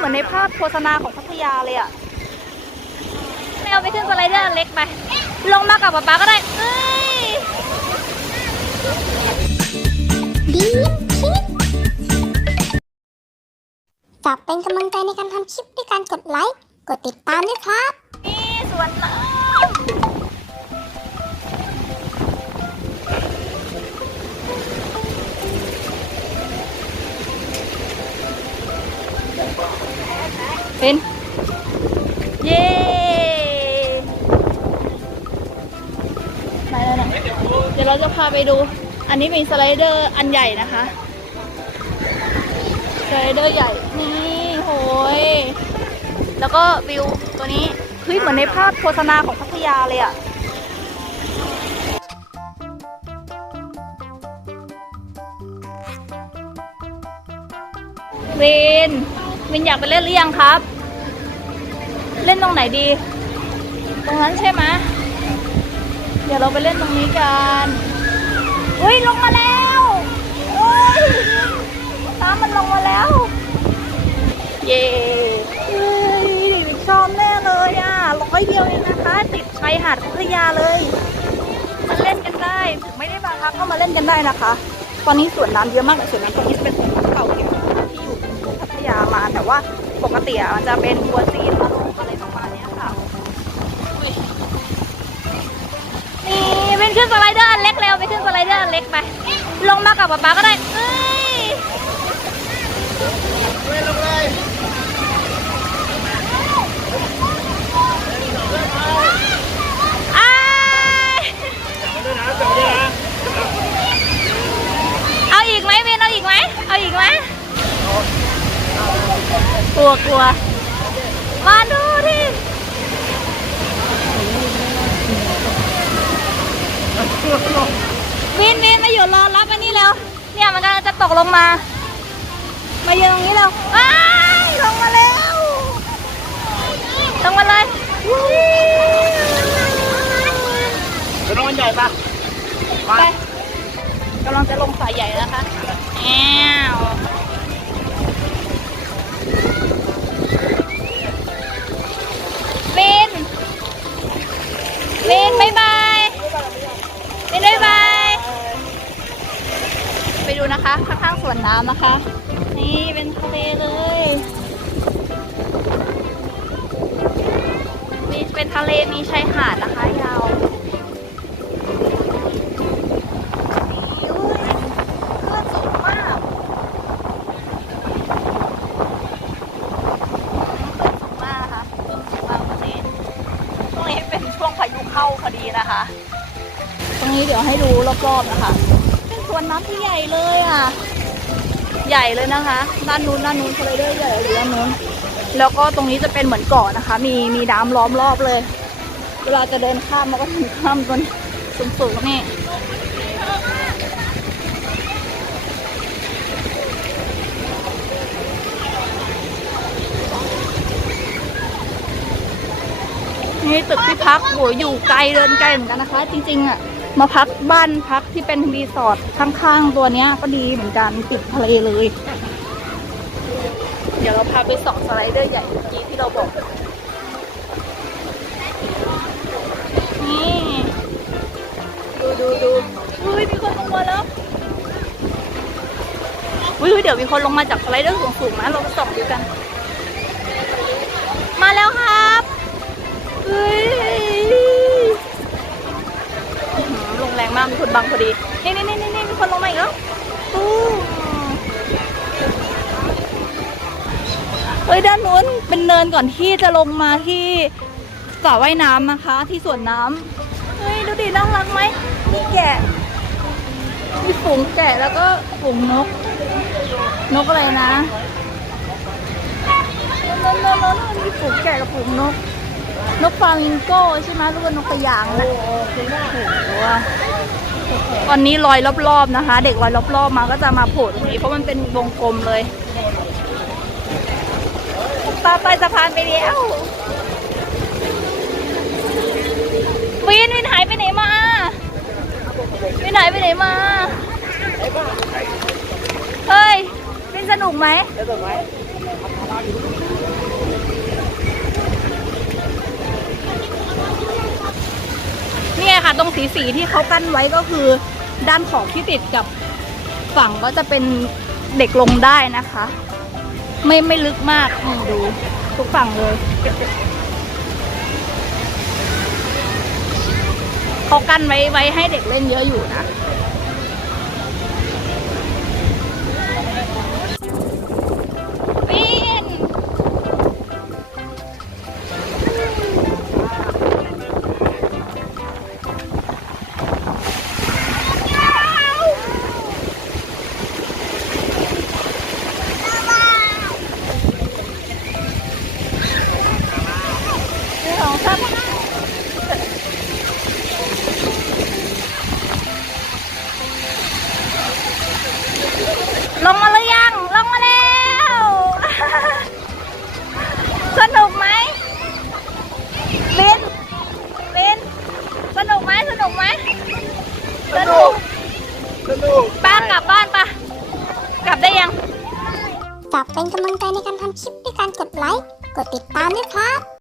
เหมือนในภาพโฆษณาของพัทยาเลยอะไม่เอาไปขึ้นสไลเดอร์อันเล็กไป ลงมากับป๊าป๊าก็ได้เอ้ยดีคิดฝากเป็นกำลังใจในการทำคลิปด้วยการกดไลค์ กดติดตามด้วยครับ นี่สวนน้ำ เป็น เย้ไปแล้วนะเดี๋ยวเราจะพาไปดู อันนี้เป็นสไลเดอร์อันใหญ่นะคะ สไลเดอร์ใหญ่ นี่โหย แล้วก็วิวตัวนี้เฮ้ยเหมือนในภาพโฆษณาของพัทยาเลยอะวิน วินอยากไปเล่นหรือยังครับ เล่นตรงไหนดี ตรงนั้นใช่ไหมเดี๋ยวเราไปเล่นตรงนี้กันอุ้ยลงมาแล้วโอ้ยน้ำมันลงมาแล้ว เย้เด็กชอบแน่เลยอะร้อยเดียวเองนะคะ ติดชายหาดพัทยาเลยมาเล่นกันได้ถึงไม่ได้บังคับเข้ามาเล่นกันได้นะคะ ตอนนี้สวนน้ำเยอะมากแต่สวนน้ำตรงนี้เป็นสวนน้ำเก่าแก่ที่อยู่ ยามาแต่ว่าปกติมันจะเป็นบัวซีนมะลงอะไรประมาณนี้ค่ะนี่เป็นขึ้นสไลเดอร์อันเล็กเร็วไปขึ้นสไลเดอร์อันเล็กไป ลงมากับป๊าป๊าก็ได้เอ้ย อ้ายเอาอีกไหมเวนเอาอีกไหมเอาอีกไหมก ลัวกลัวมาดูดิวินวินมาอยู่รอรับอันนี้แล้ว เนี่ยมันกำลังจะตกลงมา มายืนตรงนี้แล้วอ้ายลงมาแล้วลงมาเลยจะนอนใหญ่ปะไปกำลังจะลงสายใหญ่แล้วนะคะแอววิ วินบายบายวินบายบาย ไปดูนะคะ ข้างๆสวนน้ำนะคะ นี่เป็นทะเลเลยมีเป็นทะเลมีชายหาดนะคะ นี้เดี๋ยวให้ดูรอบๆนะคะเป็นสวนน้ำที่ใหญ่เลยอะ ใหญ่เลยนะคะด้านนู้นด้านนู้นสไลเดอร์ใหญ่อยู่ด้านนู้น แล้วก็ตรงนี้จะเป็นเหมือนเกาะนะคะ มีมีน้ำล้อมรอบเลย เวลาจะเดินข้ามมันก็ถึงข้ามจนสูงๆนี่นี่ตึกที่พักโหอยู่ไกลเดินไกลเหมือนกันนะคะ จริงๆอะ มาพักบ้านพักที่เป็นรีสอร์ทข้างๆ ตัวเนี้ยก็ดีเหมือนกันติดทะเลเลย เดี๋ยวเราพาไปส่องสไลเดอร์ใหญ่เมื่อกี้ที่เราบอก นี่ ดูดูดูอุ้ยมีคนลงมาแล้วอุ้ยเดี๋ยวมีคนลงมาจากสไลเดอร์สูงๆนะเราไปส่องดูกัน มาแล้วครับเฮ้ยอื้อหื อลงแรงมามีคนบังพอดี นี่นี่นี่นี่มีคนลงมาอีกแล้วตู้เฮ้ยด้านนู้นเป็นเนินก่อนที่จะลงมาที่สระว่ายน้ำนะคะ ที่สวนน้ำเฮ้ยดูดิน่ารักไหมมีแกะ มีฝูงแกะแล้วก็ฝูงนก นกอะไรนะนนนนนนมีฝูงแกะกับฝูงนก นกฟลามิงโก้ใช่ไหมหรือว่านกกระยางนะโอ้โห ตอนนี้ลอยรอบๆนะคะ เด็กลอยรอบๆมาก็จะมาโผล่ตรงนี้เพราะมันเป็นวงกลมเลยปลาไปสะพานไปแล้ววินวินหายไปไหนมาวินหายไปไหนมาเฮ้ยวินสนุกไหมจะสวยไหม ค่ะ ตรงสีสีที่เขากั้นไว้ก็คือ ด้านขอบที่ติดกับฝั่งก็จะเป็นเด็กลงได้นะคะ ไม่ไม่ลึกมากดูทุกฝั่งเลยเขากั้นไว้ไว้ให้เด็กเล่นเยอะอยู่นะ นุกไหมสนุกไหมสนุก สนุกป้ากลับบ้านปะกลับได้ยังฝากเป็นกำลังใจในการทำคลิปด้วยการกดไลค์ กดติดตามด้วยครับ